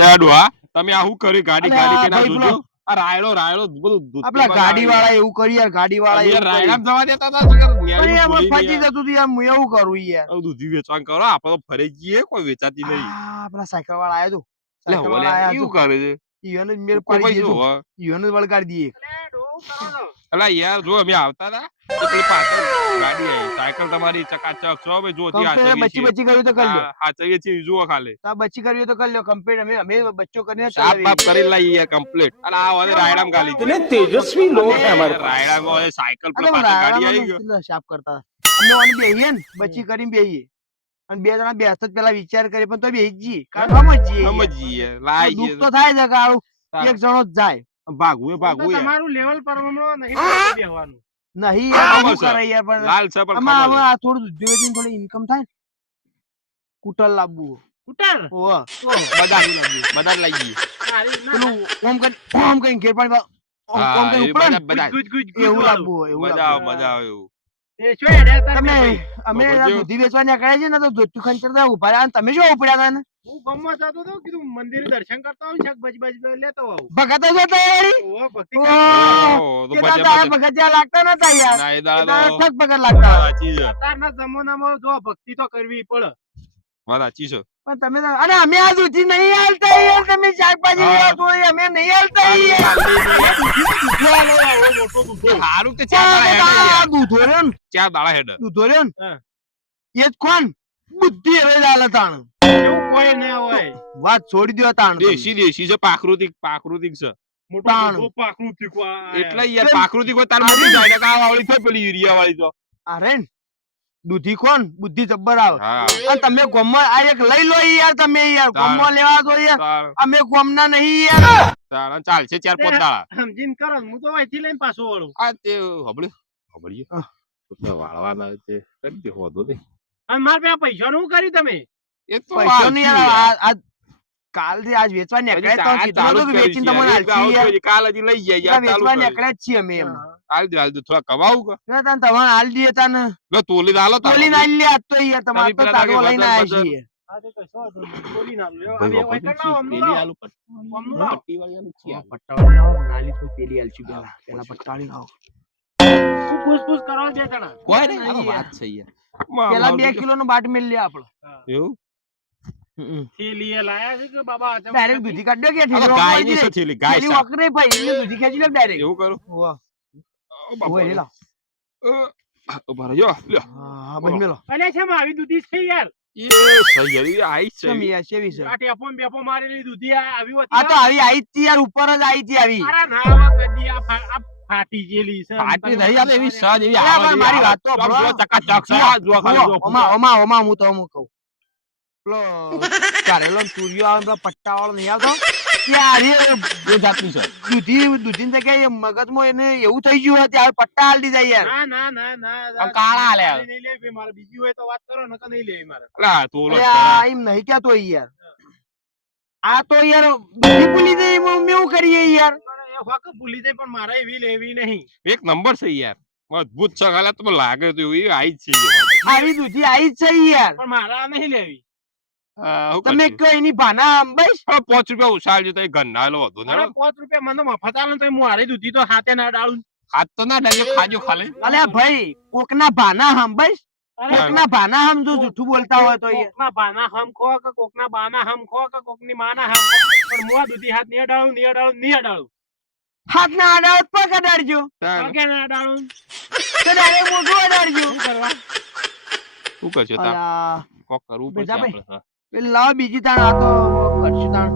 લેડો હા તમે આ શું કર્યું ગાડી અલે ગાડી આ કે ના ભાઈ જોજો પેલો આ રાયડો બધું દૂધ આપડા ગાડી વાળા એવું કરી યાર ગાડી વાળા યાર એવું રાયડામ કરી જવા દેતા હતા શું કરું પણ ન્યારી યાર ભૂલી ફસી ગયા જતું હતું યાર હું એવું કરું યાર હવે દૂધી વેચવાનું કરો આપણે તો ફરી જઈએ કોઈ વેચાતી નહીં પેલા સાયકલ વાળા આયો તો એટલે સાયકલ હોલે વાળા આયા એવું છો કરે છે ઈવન જ મેળ કોઈ પાડી પૈસો દીધો હોય ઈવન જ વળગાડી દઈએ અલા યાર જો અમે આવતા હતા તો પેલી પાછળ ગાડી આવી સાયકલ તમારી ચકાચક છો ભાઈ જો થી કમ્પ્લેટ હાચવીએ બચ્ચી છીએ બચ્ચી કર્યું તો કરી લ્યો હાચવીએ છીએ જુઓ ખાલી તો આ બચ્ચી કર્યું તો કરી લ્યો કમ્પ્લેટ અમે બચ્ચો કરીને સાપ ચલાવી બાપ કરી લઈએ યાર કમ્પ્લીટ અલા આ હવે રાયડામ ગાલી છે इतने तेजस्वी लोग हैं हमारे पास રાયડામાં હવે સાયકલ પર અરે પાછળ ગાડી આવી ગયો રાયડામાં સાફ કરતા અમે ઓન બેહીએ ને બચ્ચી કરીને બેહીએ અને બે જણા બેસત જ પેલા વિચાર કરીએ પણ તો બેહી જ જઈએ કારણ સમજીએ યાર. સમજીએ લાઈ દુઃખ તો થાય છે કે આવું એક જણો જ જાય ભાગવું ભાગવું યાર તમારું લેવલ પ્રમાણે નહીં બેહવાનું નહીં યાર ખબર શું છે. કરે યાર પણ લાલ છે પણ આમાં હવે ખબર આ થોડું દૂધ વેચીને થોડી ઇન્કમ થાય ને. કૂટર લાવવું ઉતાર ઓહ બધા લઈ ગઈ પેલું ઓમ કઈ ઘેર પાણી ઓમ કઈ ઉપર ને બધા ગુજ ગુજ ગુજ એવું વાળું. લાવવું હોય એવું મજા લાવવું આવે મજા આવે એવું એ શું હેડ્યા તા તમે ભાઈ? અમે બપોર આ જેવું. દૂધી વેચવા નીકળ્યા છે ને તો ધોતું ખંચરતા ઉભા રહ્યા અને તમે શું ઉપડ્યા હતા ને હું ગામમાં જતો હતો કીધું મંદિરે દર્શન કરતા આવું શાક બજ લેતો આવું ભગત જ હતા યાર ઓહો, ભક્તિ ઓહો, તો કે ભજે દાદા ભજે. ભગત જ્યાં લાગતા નતા યાર ના એ એ દાડો દાડા ઠગ ભગત લાગતા હતા. સાચી છે અત્યારના જમાનામાં જો ભક્તિ તો કરવી પડે વાત સાચી છે પણ તમે તો અને અમે આ દૂધી નહીં હાલતા યાર તમે શાકભાજી હા. લેવા તો અમે નહીં હાલતા યાર હારું તે ચાર દાડા હેડે આ યાર. દૂધો રહ્યો ને ચાર દાડા હેડે દૂધો રહ્યો ને હા. એ જ કોણ બુદ્ધિ હવે જ હાલે તાણ એવું કોઈ ના હોય વાત છોડી દો તાણ તમે. દેશી છે પ્રાકૃતિક છે મોટું તાણ. મોટું પાકડું તીખું આ એટલે યાર કેમ? પ્રાકૃતિક હોય તાર મોટી જાય ને કાં વાળી થઈ પેલી યુરિયા વાળી તો અરે ને દૂધી કોણ બુદ્ધિ જબ્બર આવે હા અને તમે ગોમમાં આ એક લઈ લો યાર તમે યાર તાણ. ગોમમાં લેવા દો યાર તાર અમે ગોમના નહીં યાર તાર ચાલશે ચાર પાંચ દાડા સમજીને કરો હું તો અહીંથી લઈને પાછો વળું આ તે હબળ્યું હા. તો વાળવાના તે કરી દે હોદો નહીં અને મારે પેલા પૈસાનું શું કર્યું તમે એ તો પૈસો નહીં હાલશું યાર યાર. આ કાલથી આજ વેચવા હજી નીકળ્યા તો આ કીધું ચાલુ નતું જ કે કર્યું વેચીને છે તમને યાર. એક હાલશું આવું યાર જોઈએ, કાલ હજી લઈ જાય યાર ચાલુ વેચવા કર્યું. નીકળ્યા જ છીએ અમે એમ હાલ દે થોડા કમાવું કે ના તાન તમારે હાલ દઈએ તાન લો તોલી દાલો તોલી ના લે આજ તો યાર તમારે તો પેલા તાગો લાગે લઈને વજન આવ્યા છીએ હા તો કશો વાંધો નહીં. બોલી ના લો. ભાઈ હવે બાપા ઓય કરતા આવો, પેલી આમનું આલુ આમનું લાવો. પટ્ટી વાળી આલુ છે યાર. પટ્ટાવાળી લાવો નાલી તો પેલી હાલશું પેલા પેલા પટ્ટાવાળી લાવો હું પૂછ કરો બે જણા કોઈ નહીં, આ તો નહીં વાત છે યાર. પેલા મારું 2 તો- કિલો નો બાટ મેલ લે આપડે એવું થેલી એ લાયા છે કે બાબા આજે ડાયરેક્ટ દૂધી કાઢ્યો કે આ તો ગાયની છે થેલી, ગાય થેલી સાફ. વકરે ભાઈ એને દૂધી ખેંચી લે ડાયરેક્ટ એવું કરું ઓવા ઓ બાપા. ઓય લાવ ઉભા રહ્યો લ્યો હા બસ મેલો અલ્યા છે આવી દૂધી છે યાર એ સહી યાર, એ આઈ જ છે સમી એવી. યાર સેવી છે આ ટેપો ને બેપો મારેલી દૂધી આવી હોતી આ તો આવી આવી જ તી યાર ઉપર જ આવી તી આવી અરે ના આવા કદી આ ફાટી ગયેલી છે ફાટી નહીં આવે એવી સજ એવી અલ્યા, આવે પણ મારી વાત તો આમ સાંભળો. જુઓ ચકાચક છે, આ જુઓ ખાલી જુઓ. ઓમાં હું તો હું કહું પેલો કારેલો ને તુરિયો આવે ને પેલો પટ્ટા વાળો નહીં આવતો યાર એ જાતની છે દૂધી જગ્યાએ મગજમાં એને એવું થઈ ગયું હોય ત્યારે પટ્ટા હાલ દીધા યાર ના ના ના ના આમ કાળા આલ્યા. મારે નહીં લેવી મારે બીજી હોય તો વાત કરો નકર નહીં લેવી મારે અલા તોલો અરે આ એમ નહીં કહેતો યાર આ તો યાર દૂધી ભૂલી જઈ મેં એવું કરીએ યાર પણ એ વખત ભૂલી જાય પણ મારે એવી લેવી નહીં એક નંબર છે યાર, અદભુત છે. ખાલી તો લાગે તો એવું, એ આઈ જ છે યાર. આવી દૂધી આવી જ છે યાર પણ મારે આ નહીં લેવી હા, શું તમે કરશું? કયો એની ભાના અંબાઈશ હવે 5 રૂપિયા ઉછાળજો તો એ ઘરના આલો વધુ ને. અરે 5 રૂપિયા મને મફત આલે ને તો હું હારી દૂધી તો હાથે ના ડાળું હાથ તો ના ડાલ્યો, ખાજો ખાલી. અલ્યા ભાઈ કોકના ભાના અંબાઈશ અરે કોકના ભાના હમ જો જૂઠું બોલતા હોય તો યાર કોકના બાના હમ ખો કે કોકના બાના હમ ખો કે કોકની માના હમ ખો પણ હું આ દૂધી હાથ નહીં અડાડું હાથ ના અડાવત પગ અડાડજો તાણ. પગે ના અડાડું તો ડાયરેક્ટ મોઢું અડાડજો શું કરવા શું કરશો તાણ? અલા કોક કરવું પડશે બેટા ભાઈ. આપણે. હા. પેલી લાવો બીજી તાણ આ તો કરશું તાણ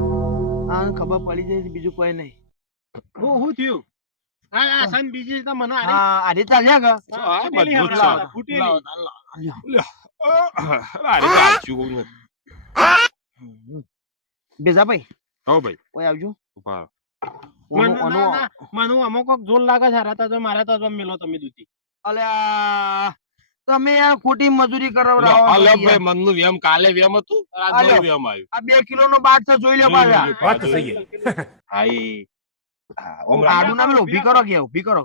આ ખબર પડી જાય છે, બીજું કોઈ નહીં હું થયું આ સન બીજી તો મને હારી હા આજે ચાલ્યા ગ હા, ફૂટેલી મજબૂત હવડાવો, છે. ફૂટેલી. લાવો તાણ, લાવો. અરે ચાલશું કોક ને. બેઝાભાઈ હો ભાઈ ઓય આવજો ઉભા રહો. મને મને અમુક કોક જોર લાગે છે હારા તો મારે તો મેલો તમે દૂધી અલ્યા તમે યાર ખોટી મજૂરી લો, કરાવડાવો આ લો છો ભાઈ, યાર. મનનું વ્યમ કાલે વ્યમ હતું, આજ આ લો. નવું વ્યમ આવ્યું. આ 2 કિલો નો બાટ છે જોઈ લો પાછા વાત તો સહી હા, ઈ. હા, ઓમ આડું ના પેલું ઊભી કરો કે ઊભી કરો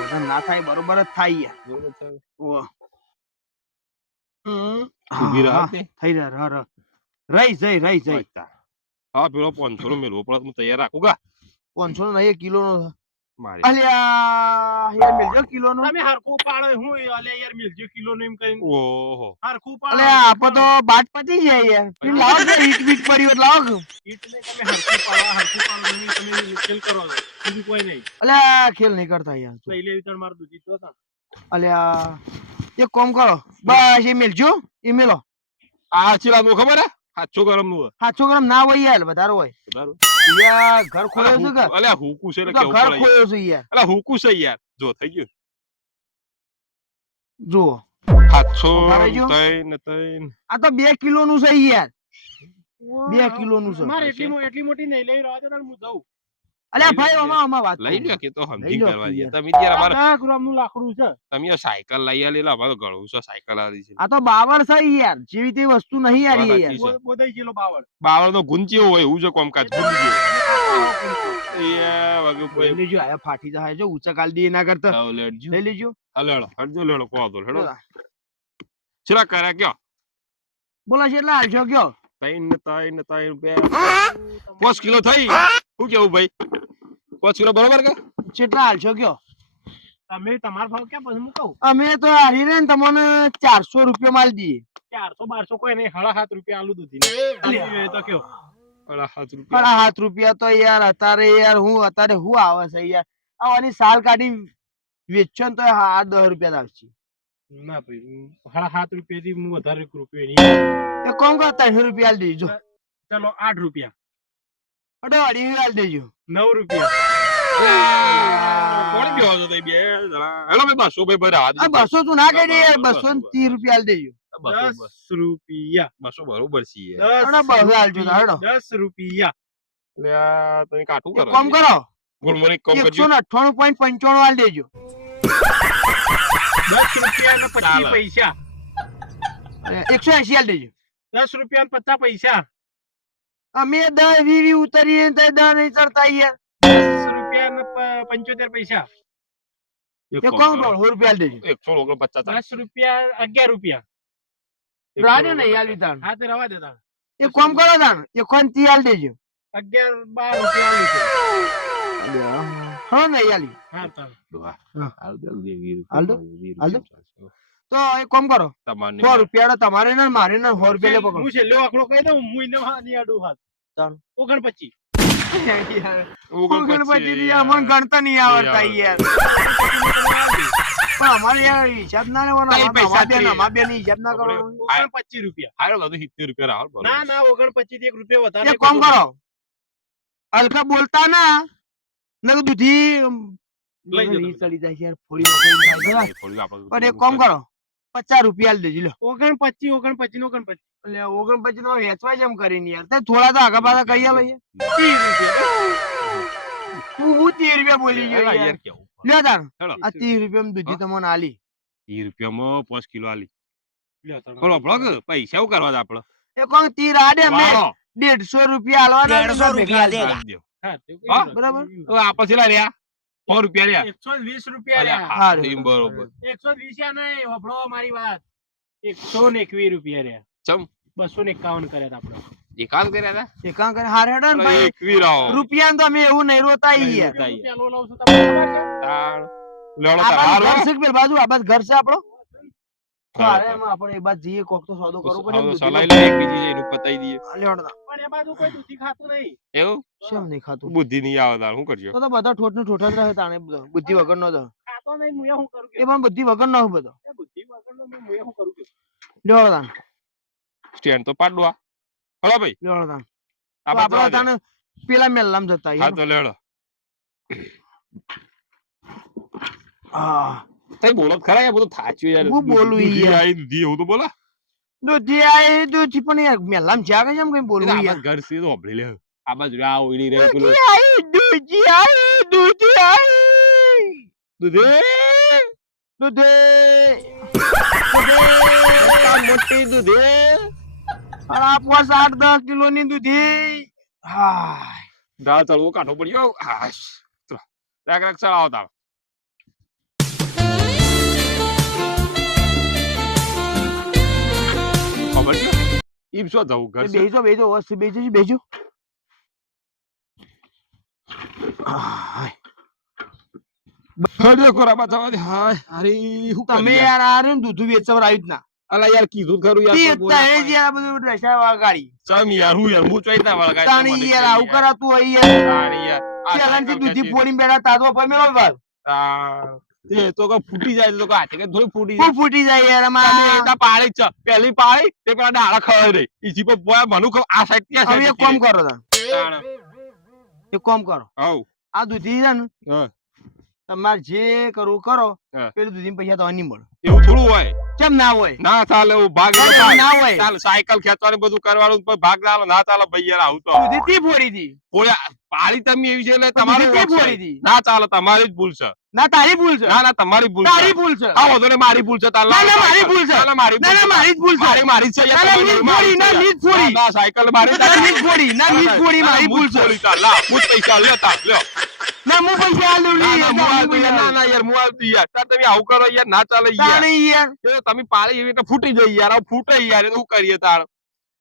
વજન ના થાય બરોબર જ થાય યાર ઓહ. ઊભી રહો હા, તે. થઈ રહ્યા રહી જઈ બચતા. હા પેલો 500 નો મેળવો પડે હું તૈયાર રાખું કા 500 નો નહીં, કિલો નો મારી અલ્યા યાર મિલજો કિલો નો. તમે હરખું પાડો હું અલે યાર મિલજો કિલો નું એમ કરીને ઓહો હરખું પાડો અલ્યા આપો તો બાટ પતી જાય યાર. ઈ લાવો કે ઈટ બીટ પડી હોય લાવો. એટલે તમે હરખું પાડો નહીં તમે ખેલ કરો છો. બીજું કોઈ નહીં અલ્યા ખેલ નહીં કરતા યાર. લઈ લેવી તણ માર દૂધી તો તા અલ્યા એક કામ કરો બસ એ મિલજો એ મિલો. આ ચીલા નું ખબર હે 700 ગરમ નું 700 ગ્રામ ના હોય યાર, વધારે હોય યાર. ઘર ખોયો છે કે અલ્યા હુકુ છે એટલે તો કેવું ઘર પડે ખોયો છે યાર. અલ્યા હુકુ છે યાર જો થઈ ગયું જુઓ 700 ત્રણ આ તો 2 કિલો નું છે યાર. 2 કિલો નું છે. મારે એટલી મોટી નહીં લઈ રહ્યો તો હું જાઉં અલ્યા ભાઈ આમાં વાત લઈ કરું. લ્યો કે તો લઈ સમજી લો કરવા યાર. દે તમે યાર અમારે 10 ગ્રામ નું લાકડું છે તમે સાયકલ લઈ આલેલા અમારે ઘણું છે સાયકલ આલી છે આ તો બાવળ છે યાર, જેવી તે વસ્તુ નહીં યાર એ યાર. સાચી છે. બોદાઈ ગયેલો બાવળ બાવળ નો ગુણ ચેવો હોય એવું છે કોમકાજ ભૂલી ગયો યા વગુ લઈ કોઈ લેજો આયા ફાટી જાય જો ઊંચા કાલ દી એના કરતા આવ લેડજો લઈ લેજો. લેડો હટજો લેડો કો દો લેડો ચલા કર્યા કયો બોલા છે એટલે હાલશો કયો 3 રૂપિયા 5 કિલો થઈ શું કેવું ભાઈ 5 કિલો બરોબર કે કેટલા હાલશો કયો. તમે તમાર ભાવ ક્યાં પછી હું કહું અમે તો હારી રે ને તમને 400 રૂપિયા માલ દઈએ. 400 કોઈ નહીં 7.5 રૂપિયા આલુ દૂધી તો કયો 7 રૂપિયા પણ 7 રૂપિયા તો યાર અત્યારે હું આવે છે યાર. આવાની સાલ કાઢી વેચો ને તો 10 રૂપિયા જ આવશે. ના ભાઈ 7.5 રૂપિયા થી હું વધારે રૂપિયા નહીં એ કોમ કર 300 રૂપિયા આલ દેજો. ચલો 8 રૂપિયા અડો અઢી આલ દેજો. 9 રૂપિયા કોણ બેહો છો તઈ બે જણા હેલો ભાઈ 200 ભાઈ ભરા આ 200 તું ના કહી દે યાર. 230 રૂપિયા આલ દેજો. 10 રૂપિયા 200 બરોબર છે યાર. અડો 200 આલજો તો હડો. 10 રૂપિયા એટલે આ તમે કાટું એક કરો કામ કરો ગુણમોની કામ કરજો 198.95 આલ દેજો. 10 રૂપિયા ને 25 ચાલે. પૈસા 180 આલ દેજો. 10 રૂપિયા ને 50 પૈસા અમે 10 વીવી ઉતરીએ તો 10 નહીં ચડતા યાર. 10 રૂપિયા ને 75 પૈસા એક કામ કરો 100 રૂપિયા આલ દેજો. 150 10 રૂપિયા 11 રૂપિયા રાડે નહીં આલવી તાણ. હા તે રવા દેતા એક કામ કરો તાણ 130 આલ દેજો. 11 12 રૂપિયા આલુ છે હા નહીં આલી. હા તાર હાલ દો હાલ દો. તો એક કામ કરો 100 રૂપિયા તમારે ને મારે ને 100 રૂપિયા લે પકડો. હું છેલ્લો આંકડો કહી દઉં હું ઇને ની આડું હાથ તાણ. 49 ગણપતિ દી અમન ગણતા નહીં આવડતા યાર. પણ અમારે યાર હિસાબ ના લેવાનો. કઈ પૈસા અમાર બે ની હિસાબ ના કરવાનો. 29 રૂપિયા હાલો દાદુ 70 રૂપિયા રાહુલ બરોબર. ના ના 29 થી 1 રૂપિયા વધારે એક કામ કરો હલકા બોલતા ના નક દૂધી લઈ જજો. નહીં ચડી જાય યાર. ફોડી મકોડી થાય છે. થોડી આપણે પણ એક કામ કરો 50 રૂપિયા આલ દેજો લો. 29 29 એટલે 49 નો વેચવા જેમ કરીને યાર. તે થોડા તો આગા પાછા કહી આલો યાર. 30 રૂપિયા હું 30 રૂપિયા બોલી ગયો યાર યાર. કેવું લ્યો તાણ હેલો આ 30 રૂપિયા દૂધી તમને આલી. 30 રૂપિયામાં 5 કિલો આલી લ્યો તાણ. બોલો બ્લોગ પૈસા શું કરવા આપડે એ કોણ 30 આડે અમે વાળો 150 રૂપિયા આલવાના. 150 રૂપિયા દે. આલી દ્યો. હા, તે કઈ હા, વાત બરાબર. નહીં. હવે આપણે છેલ્લા રહ્યા 100 રૂપિયા રહ્યા 120 રૂપિયા અલ્યા, રહ્યા. હા, હારું. એમ બરોબર 120 યા નહીં હોભળો મારી વાત 121 રૂપિયા રહ્યા ચમ 251 કર્યા તા આપણે એકાદ કર્યા હતા એ કાં કરે હારે હેડો ને ભાઈ. 21 રાહો રૂપિયા તો અમે એવું નહીં રોતા ઈ યાર. તાઈ. પેલો લાવું છું તમને ખબર છે તાણ લેડો આ તાર બાજુ હારો ઘર છે કે પેલી બાજુ આ બાજુ ઘર છે આપણો. તો હારો, હારે એમાં આપણે એ બાજુ જઈએ કોક તો સોદો કરવો પડે. હવે એમ સલાઈ દૂધી લે એક બીજી છે એનું પતાઈ દઈએ લ્યો હેડો. પણ એ બાજુ કોઈ દૂધી ખાતું નહીં એવું શેમ નહીં ખાતું. બુદ્ધિ નહીં આવે તાર શું કરજો તો બધા ઠોઠ નું ઠોઠ જ રહે તાણે બધો. બુદ્ધિ વગર નો તો ખાતો નહીં હું શું કરું કે એ પણ બુદ્ધિ વગર નો બધો. એ બુદ્ધિ વગરનો હું શું કરું કે લ્યો હેડો તાણ. સ્ટેન્ડ તો પાડવા હલો ભાઈ લ્યો હેડો તાણ. તો આપણે આપણે જવા દે. તાણે પેલા મેલ્લામ જતા હા આવીએ. તો લેડો હા તઈ બોલો તો ખરા યાર બધું થાચ્યું યાર હું બોલું દૂધી યાર. આઈ દૂધી એવું તો બોલા દૂધી આઈ દૂધી પણ યાર મેલ્લામ જાગે છે એમ કઈ બોલવું આ યાર. ઘર સીધો ઓભળી લે આ બાજુ આ ઓઈડી રે પેલું દૂધી આઈ દૂધી આઈ દૂધી આઈ દૂધી દૂધી આ મોટી દૂધી આ 8-10 કિલો ની દૂધી. હા દાળ ચડવો કાઢવો પડ્યો હાશ ચલો રાખ રાખ ચડાવો તાવ ખબર છે ઈમ શું જવું ઘર છે? બેજો બેજો વસ્તુ બેજો બેજો. હાય. હડે કોરાબા જવા દે. હાય અરે હું તમે કરી યાર આ રહ્યું ને દૂધ વેચવા આવ્યું જ ના અલા યાર કીધું ખરું યાર ઈ તો બોલા અત્યારે જ યાર બધું રસા વાગાડી સમ યાર હું યાર હું ચોઈ ના વળગાય તાણી યાર આવું કરાતું હોય યાર તાણી યાર આ પેલાથી સાયકલ દૂધી ખેંચી. ફોડીને બેઠા તાજો પમેલો બાર તે તો કે ફૂટી જાય તો કે હાથે કે થોડી ફૂટી હું જાય ફૂટી જાય યાર તમે આમાં એતા પાડી જ છે પહેલી પાડી તે પેલા ડાળા ખવાય રહી ઈ જીપો બોયા મનુ કે આ સાઈડ ત્યાં હવે એક કામ કરો તમે એક કામ કરો હવ આ દૂધી છે ને હા તમારે જે કરવું કરો હા. પેલું દૂધી પૈસા તો નહીં મળે એવું થોડું હોય કેમ ના હોય ના ચાલે એવું ભાગ ના, એટલે ભાગ. ના હોય. ચાલ સાયકલ ખેંચવાનું બધું કરવાનું પણ ભાગ ચાલે ના ચાલે ભાઈ યાર આવું તો દૂધી તી ફોડી હતી પોળ્યા પાડી તમે એવી છે એટલે પણ તમારી દૂધી ભૂલ ફોડી છે. હતી. ના ચાલે તમારી જ ભૂલ છે ના તારી ભૂલ છે ના ના તમારી ભૂલ તારી છે ભૂલ છે હા વાંધો નહીં મારી ભૂલ છે તાર ના, ના, મારી ભૂલ છે. ના ના મારી ના, ના, મારી જ ભૂલ છે. મારી જ છે યાર, ના, ના, તમારી નીજ મારી ફોડી, છે ના, યાર. નીજ ફોડી. ના ના સાયકલ મારી ના, નીજ ફોડી, ના, નીજ ફોડી, મારી ભૂલ છે. ફોડી તાર લા હું જ પૈસા લ્યો તાર લ્યો ના હું પૈસા આલું ના નહીં, ના એ હું તો આલતું યાર ના ના યાર હું આલતું યાર તાર તમે આવું કરો યાર ના ચાલે યાર તાણી યાર એ તમે પાડી એવી રીતે ફૂટી જાય યાર આવું ફૂટે યાર એ તો શું કરીએ તાર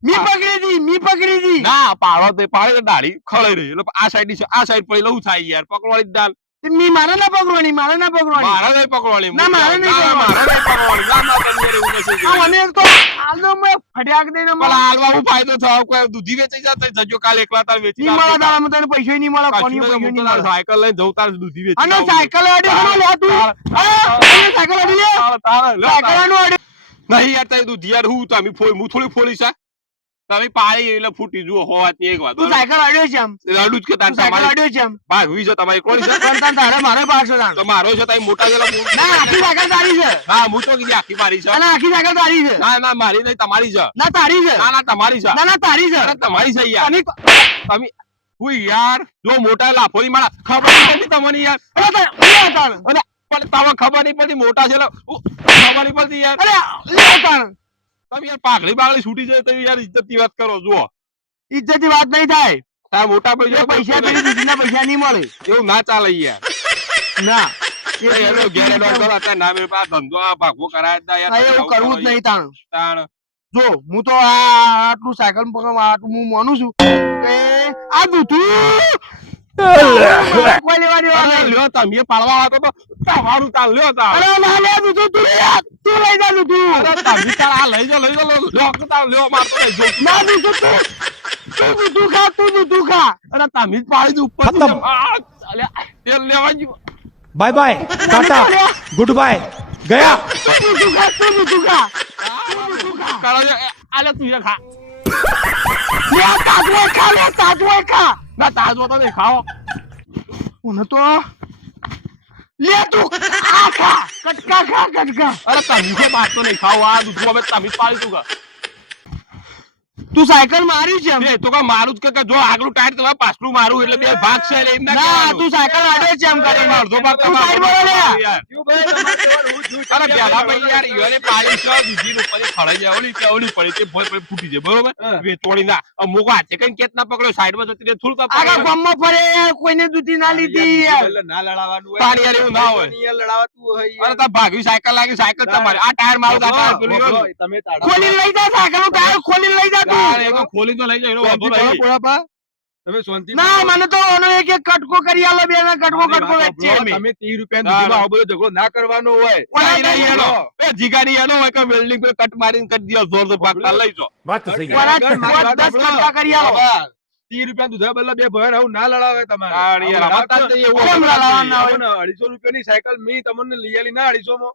મી પકડી હતી ના પાડો તે પાડી તો દાઢી ખળાઈ રહી એટલે આ સાઈડ ની આ સાઈડ પડી લઉં થાય યાર પકડવાની જ દાલ મી મારે ના પકડવાની મારે નહીં પકડવાની ના, મારે નહીં ના, મારે નહીં પકડવાની ના ના તમે યાર એવું નથી આ મને તો આલો મેં ફટાક દઈને પેલા હાલવા હું ફાયદો થયો કોઈ દૂધી વેચી જતા જજો કાલ એકલા તાર વેચી નહીં મળે તારા મને પૈસા નહીં મળે કોની કશું પૈસા નહીં, નહીં હું તો તાર મળે સાયકલ લઈને જઉં તાર દૂધી વેચી અને આવું. સાયકલ અડી કોનો લે તું સાયકલ અડી લે તારે, લ્યો, સાયકલ તારે. નું અડી નહીં યાર તારી દૂધી યાર હું તમે હું થોડી ફોડી છે તમે પાડી એટલે ફૂટી જુઓ હોવાથી એક વાત તું સાયકલ અડ્યો છે એમ રડું જ કે તાર તું સાયકલ તમારી અડ્યો છે એમ ભાઈ હુઈ છે તમારી કોણ છે પણ તાર તારે મારે પાછો તાણ તો મારો છે તમે મોટા જેલા ના આખી સાયકલ તારી છે હા હું તો કીધી આખી મારી છે અને આખી સાયકલ તારી છે ના ના મારી નહીં તમારી છે ના તારી છે ના ના તમારી છે ના ના તારી છે અરે તમારી છે યાર તને તમે હું યાર જો મોટા લાફોની મારા ખબર નહીં પડતી તમને યાર અરે તાણ અરે પણ તમે ખબર નહીં પડતી મોટા છે ખબર નહીં પડતી યાર અરે લે તાણ તમે યાર પાઘડી બાગડી છૂટી જાય તો યાર ઇજ્જતની વાત કરો જુઓ ઇજ્જતની વાત નહીં થાય તારા મોટા એ પૈસા પેલી દૂધીના પૈસા નહીં મળે એવું ના ચાલે યાર ના એ એનો ઘેર એનો કરો અત્યારે ના મેળ આ ધંધો આ ભાગવો કરાય જ ના યાર હા, તમે એવું આવું કરવું જ કરો નહીં તાણ તાણ જો હું તો આટલું સાયકલ પકડવા આટલું હું માનું છું કે આ દૂધું કોઈ લેવા દેવા અરે નહીં. લ્યો તમે પાડવા વાળો તો તમારું તાર લ્યો તાર અરે ના લે દૂધું તું લઈ જા. તું લઈ જા દૂધું અરે તમે તાર આ લઈ જાઓ લ્યો તાર લ્યો મારતો નહીં જો ના દૂધું તું દૂધું ખા તું દૂધું ખા અરે તમે જ પાડી દો ઉપર ખતમ. તેલ લેવા જ bye bye tata goodbye गया તું દૂધું ખા તું દૂધું ખા કરો છો આલે તું એ ખા લે આ તાજવે ખા લે તાજવે ખા ના તાજો તો નહીં ખાઓ મને તો લે તું આ ખા કટકા ખા કટકા અરે તમે કોઈ બાત તો નહીં ખાઓ આ દૂધ અમે તમે જ પાડી તું તું સાયકલ મારી છે એમ? બે તો કા મારું જ કે જો આગલું ટાયર તમારે પાછલું મારું એટલે બે ભાગ છે એટલે એમ ના ના કહેવાનું. તું સાયકલ આડે છે એમ કરીને અડધો ભાગ તું સાઈડ તમારો બોલો લે યાર. અરે પેલા ભાઈ યાર ઈયોને પાડી છે બીજી ઉપર ખડાઈ જાય ઓલી પડી તે ભોય પડી ફૂટી જાય બરોબર બે તોડી ના અમુક હાથે કઈ કેત ના પકડ્યો સાઈડમાં જતી રહે થોડું તો આગળ ગામમાં ફરે યાર, કોઈને દૂધી ના લીધી યાર પાણી યાર એવું ના હોય અરે તા ભાગવી સાયકલ લાગી સાયકલ તમારી આ ટાયર મારું આ ટાયર પેલું રહ્યું. ખોલી લઈ જા સાયકલ નું ટાયર ખોલી લઈ જા યાર, તું એ તો ખોલી તો લઈ જાય એનો વાંધો નહીં. ના મને તો ઓનો એક એક કટકો કરી આલો બે ના કટકો વેચીએ અમે નહીં, નહીં, એનો. એ જીગાની એનો હોય કે વેલ્ડિંગ પર કટ મારીને કરી દ્યો, જોર તો ભાગતા લઈ જાઓ. बात तो सही है ઓના 10 કટકા કરી આલો તાણ યાર, આમાં તાર જઈએ એવું કેમ હોય. લડાવવાના હોય? 250 રૂપિયાની સાયકલ મેં તમને લઈ આલી ના 250 માં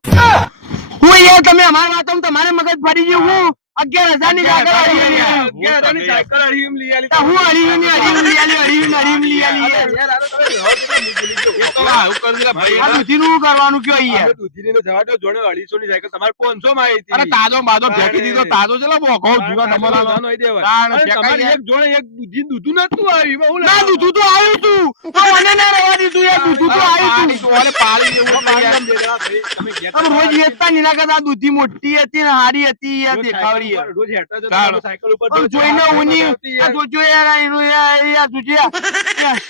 હું યાર તમે અમારી વાતોમાં તમારે મગજ ફરી ગયું હું 11,000 ની સાયકલ આવી એની. 11,000 ની સાયકલ અઢીમ લઈ આલી તા હું અડીને લઈ આલી યાર. યાર આ તો તમે રહો તો તમે ભૂલી ગયો. એ તો આવું કરી દીધા ભાઈ આ એને. દૂધીનું કરવાનું કયો યાર આપણે દૂધીને જવા દો, જોડે 250 ની સાયકલ તમારે 500 માં આવી હતી. અરે તાજો માજો ફેંકી દીધો, તાજો છે ને મોઘો જૂના નંબર આલો. નાનો દેવાય. તાણ અરે ફેંકાઈ તમારે જાય. એક જોડે એક દૂધીનું નતું આવ્યું, એમાં હું ના લાવું? દૂધું તો આવ્યું તું તો મને ના રહેવા દીધું યાર દૂધું તો આવ્યું પાણી તું તો ઓલે પાડી દેવું એટલે યાર. આમ દેડા ભાઈ, તમે ગયા આમ રોજ વેચતા ની ના કરતા દૂધી મોટી હતી ને હારી હતી યાર રોજ દેખાવડી સાયકલ ઉપર, રોજ હેઠળ જતા તાણ. સાયકલ ઉપર આમ જોઈને ઊની આ જોજો યાર આ એનું યાર યાર જોજો યાર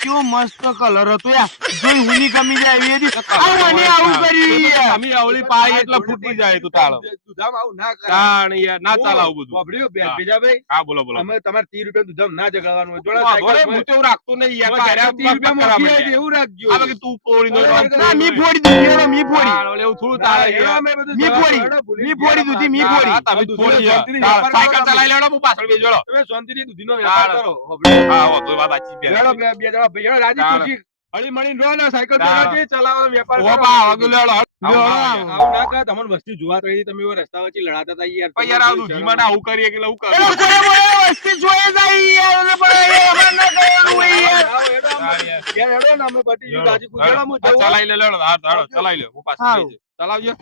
કેવો મસ્ત કલર હતો યાર લે જોઈ હુની કમી જાય એવી હતી. આ મને આવું કર્યું યાર. તમે અવળી પાડી એટલે ફૂટી જાય તું તાળો દુધામ આવું ના કરાય. તાણ યાર ના ચાલે આવું બધું વાપર્યું હા. ભેજાભાઈ? હા બોલો બોલો અમે તમારે 30 રૂપિયા દુધામ ના જગાડવાનું હોય. જોડે વાંધો સાયકલ નહીં, હું તો એવું રાખતો નહીં યાર હોય. તારે 30 રૂપિયા કરાવવા મોંઘી માંડ્યા. હોય તો એવું રાખજો. આ બાકી તું પોળી નો ના મી ફોડી દીધી હેડો, મી ફોડી તાણ, એવું થોડું ના, તારે એમાં યાર. અમે બધું મી જવાબ ફોડી. હેડો, ભૂલી મી ગયા ફોડી બાપા. દીધી, મી હા, ફોડી. હા, તમે જ દૂધીનો ફોડી યાર. શાંતિથી તાણ, વેપાર સાયકલ કરો તમે. ચલાવી લેવડો, હું પાછળ બેસી જડો. તમે શાંતિથી દૂધીનો વેપાર તાણ. કરો. વાપર્યું? હા વાંધો નહીં, વાત સાચી છે. હેડો, બે જણા ભાઈ હેડો, રાજી તાણ. ખુશી હળી મળીને રહો ને, સાયકલ તાણ. ચલાવજે, ચલાવવાનો વેપાર ઓ કરો. બા, વાગુ લેવડો. લ્યો, આવું આવું ના કર, તમને વસ્તુ જોવા તો તમે એવો રસ્તા વચ્ચે લડાતા હતા યાર. પણ યાર આ દૂધી માટે આવું કરીએ કે આવું એ કરીએ. લોકોએ બોલે વસ્તી જોઈ જાય યાર. અને પણ એ અમારે ના કહેવાનું હોય યાર. આવો, હેડો, અમે તાણ યાર. ઘેર હેડો ને, અમે પતી ગયું, રાજી ખુશી. હેડો, હું હા, જઉં. ચલાવી લે લેવડો. હા, હાલો, ચલાવી લે. હું પાછળ હારું. બેસી જાઉં. ચલાવજો.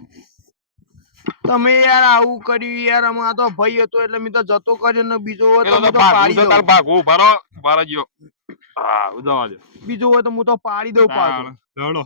તમે યાર આવું કર્યું યાર. અમે આ તો ભાઈ હતો એટલે મેં તો જતો કર્યો ને બીજો હોય તો પેલો હું તો તો ભાગ, પાડી હું તો તાર દઉં. ભાગ, હું ભરો, ભરો જ્યો. હા, ઉજાવા દે. બીજો હોય તો હું તો પાડી દઉં પાછું. તાણ, લેવડો.